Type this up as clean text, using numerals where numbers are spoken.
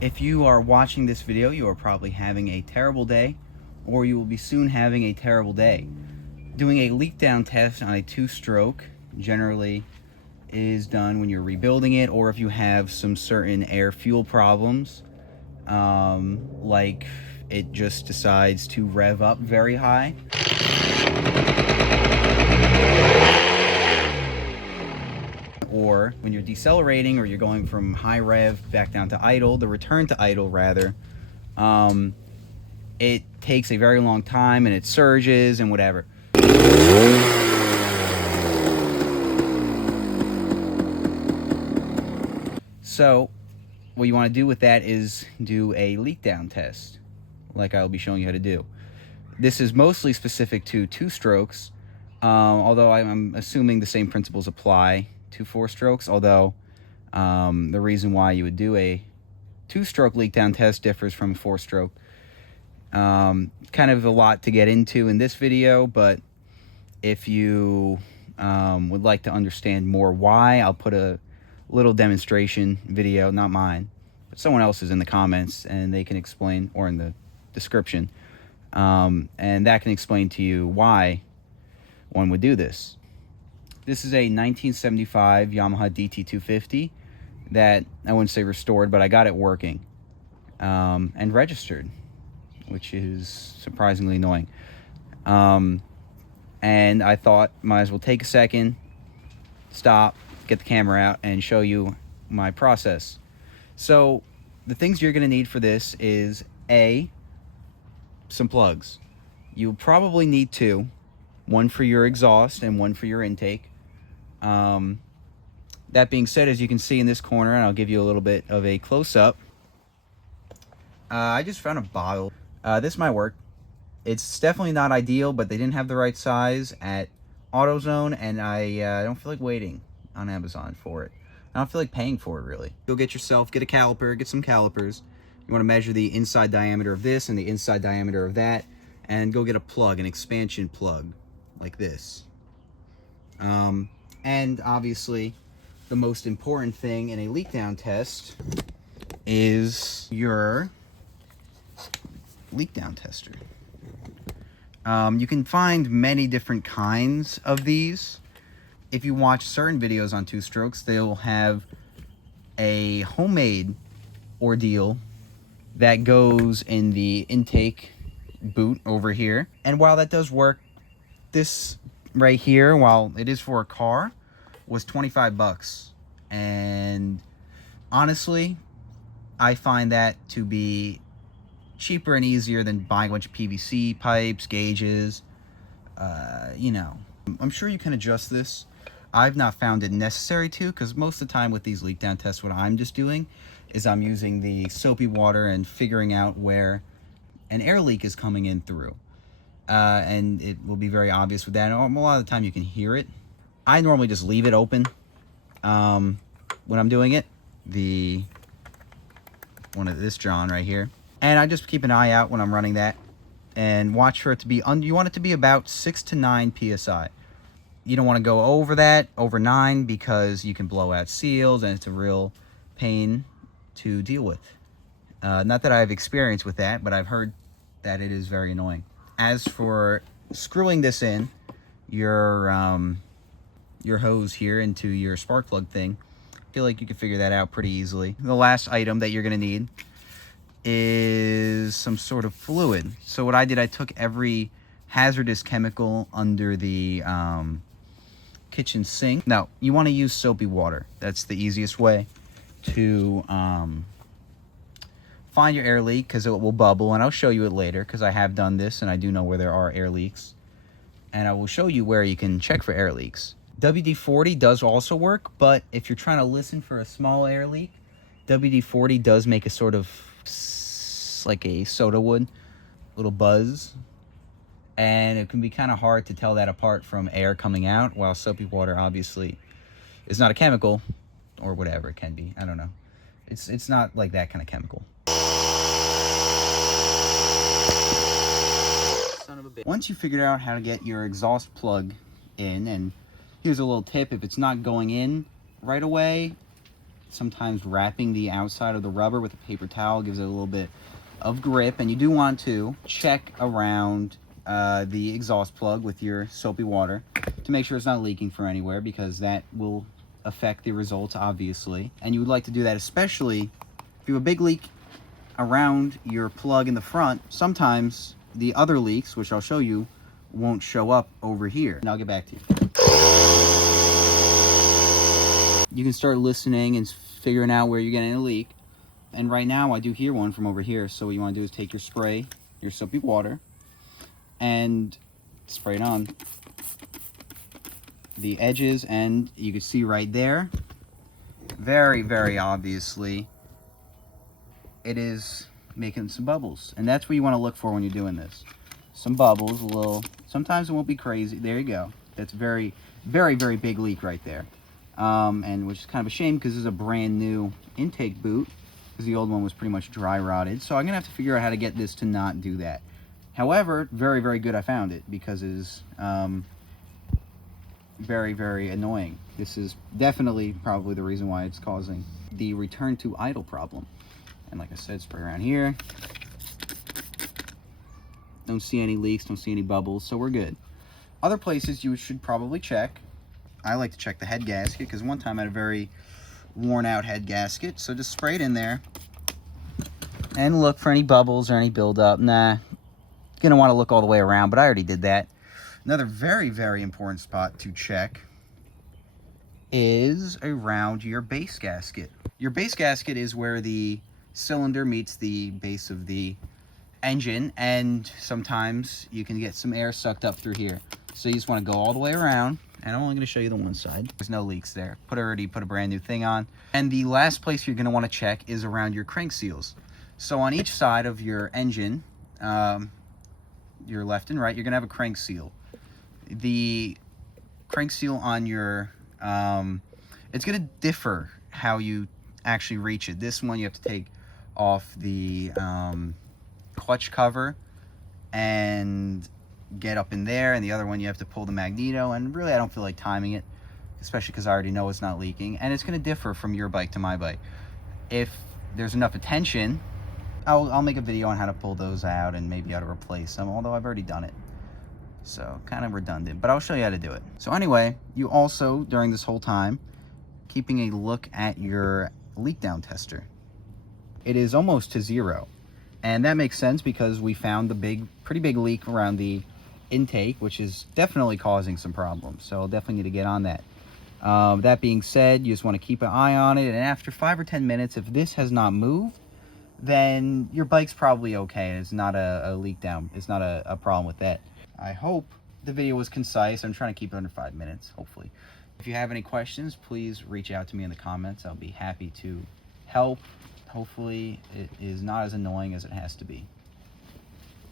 If you are watching this video, you are probably having a terrible day, or you will be soon having a terrible day. Doing a leak down test on a two-stroke generally is done when you're rebuilding it, or if you have some certain air fuel problems, like it just decides to rev up very high. Or when you're decelerating, or you're going from high rev back down to idle, the return to idle rather, it takes a very long time and it surges and whatever. So what you want to do with that is do a leak down test, like I'll be showing you how to do. This is mostly specific to two strokes, although I'm assuming the same principles apply to four strokes, although the reason why you would do a two-stroke leak down test differs from a four-stroke. Kind of a lot to get into in this video, but if you would like to understand more why, I'll put a little demonstration video, not mine, but someone else's, in the comments, and they can explain, or in the description, and that can explain to you why one would do this. This is a 1975 Yamaha DT250 that I wouldn't say restored, but I got it working and registered, which is surprisingly annoying. And I thought might as well take a second, stop, get the camera out, and show you my process. So the things you're going to need for this is some plugs. You'll probably need two, one for your exhaust and one for your intake. That being said, as you can see in this corner, and I'll give you a little bit of a close-up, I just found a bottle. This might work. It's definitely not ideal, but they didn't have the right size at AutoZone, and I don't feel like waiting on Amazon for it. I don't feel like paying for it, really. Go get a caliper, get some calipers. You want to measure the inside diameter of this and the inside diameter of that, and go get a plug, an expansion plug, like this. And obviously, the most important thing in a leak down test is your leak down tester. You can find many different kinds of these. If you watch certain videos on two strokes, they'll have a homemade ordeal that goes in the intake boot over here. And while that does work, this right here, while it is for a car, was 25 bucks. And honestly, I find that to be cheaper and easier than buying a bunch of PVC pipes, gauges. You know, I'm sure you can adjust this. I've not found it necessary to, because most of the time with these leak down tests, what I'm just doing is I'm using the soapy water and figuring out where an air leak is coming in through. And it will be very obvious with that. A lot of the time you can hear it. I normally just leave it open when I'm doing it. This John right here. And I just keep an eye out when I'm running that and watch for it to be you want it to be about 6 to 9 psi. You don't want to go over that, over 9, because you can blow out seals and it's a real pain to deal with. Not that I have experience with that, but I've heard that it is very annoying. As for screwing this in, your hose here into your spark plug thing, I feel like you can figure that out pretty easily. The last item that you're going to need is some sort of fluid. So what I did, I took every hazardous chemical under the kitchen sink. Now, you want to use soapy water. That's the easiest way to find your air leak, because it will bubble, and I'll show you it later, because I have done this and I do know where there are air leaks, and I will show you where you can check for air leaks. WD-40 does also work, but if you're trying to listen for a small air leak, WD-40 does make a sort of like a soda wood little buzz, and it can be kind of hard to tell that apart from air coming out, while soapy water obviously is not a chemical, or whatever it can be. I don't know. It's not like that kind of chemical. Son of a bitch. Once you figured out how to get your exhaust plug in, and here's a little tip: if it's not going in right away, sometimes wrapping the outside of the rubber with a paper towel gives it a little bit of grip. And you do want to check around the exhaust plug with your soapy water to make sure it's not leaking from anywhere, because that will affect the results, obviously. And you would like to do that especially if you have a big leak around your plug in the front. Sometimes the other leaks, which I'll show you, won't show up over here. And I'll get back to you. You can start listening and figuring out where you're getting a leak. And right now I do hear one from over here. So what you want to do is take your spray, your soapy water, and spray it on the edges, and you can see right there, very, very obviously, it is making some bubbles. And that's what you want to look for when you're doing this. Some bubbles, a little, sometimes it won't be crazy. There you go. That's very, very, very big leak right there. And which is kind of a shame, because this is a brand new intake boot, because the old one was pretty much dry rotted. So I'm gonna have to figure out how to get this to not do that. However, very, very good I found it, because it is very, very annoying. This is definitely probably the reason why it's causing the return to idle problem. And like I said, spray around here. Don't see any leaks, don't see any bubbles, so we're good. Other places you should probably check. I like to check the head gasket, because one time I had a very worn out head gasket. So just spray it in there and look for any bubbles or any buildup. Nah, you're gonna want to look all the way around, but I already did that. Another very, very important spot to check is around your base gasket. Your base gasket is where the cylinder meets the base of the engine, and sometimes you can get some air sucked up through here. So you just want to go all the way around, and I'm only going to show you the one side. There's no leaks there. Already put a brand new thing on. And the last place you're going to want to check is around your crank seals. So on each side of your engine, your left and right, you're going to have a crank seal. The crank seal on your, it's going to differ how you actually reach it. This one you have to take off the clutch cover and get up in there, and the other one you have to pull the magneto, and really I don't feel like timing it, especially because I already know it's not leaking. And it's going to differ from your bike to my bike. If there's enough attention, I'll make a video on how to pull those out and maybe how to replace them, although I've already done it. So kind of redundant, but I'll show you how to do it. So anyway, you also, during this whole time, keeping a look at your leak down tester. It is almost to zero. And that makes sense, because we found the pretty big leak around the intake, which is definitely causing some problems. So I'll definitely need to get on that. That being said, you just want to keep an eye on it. And after 5 or 10 minutes, if this has not moved, then your bike's probably okay. It's not a leak down. It's not a problem with that. I hope the video was concise. I'm trying to keep it under 5 minutes, hopefully. If you have any questions, please reach out to me in the comments. I'll be happy to help. Hopefully it is not as annoying as it has to be.